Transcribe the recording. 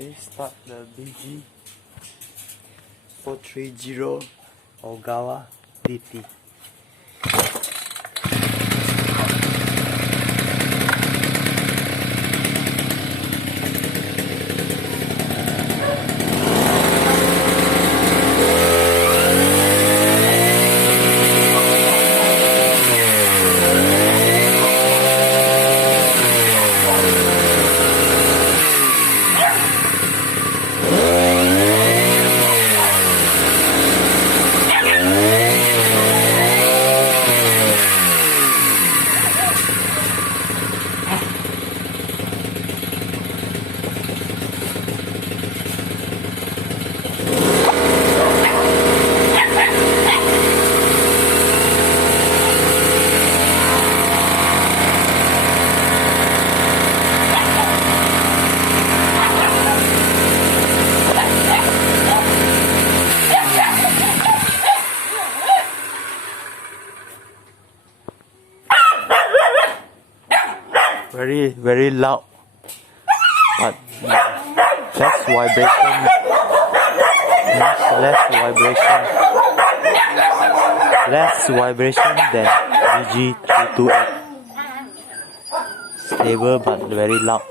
Okay, start the bg430 Ogawa DT. Very loud, but less vibration, less vibration than bg430. Stable but very loud.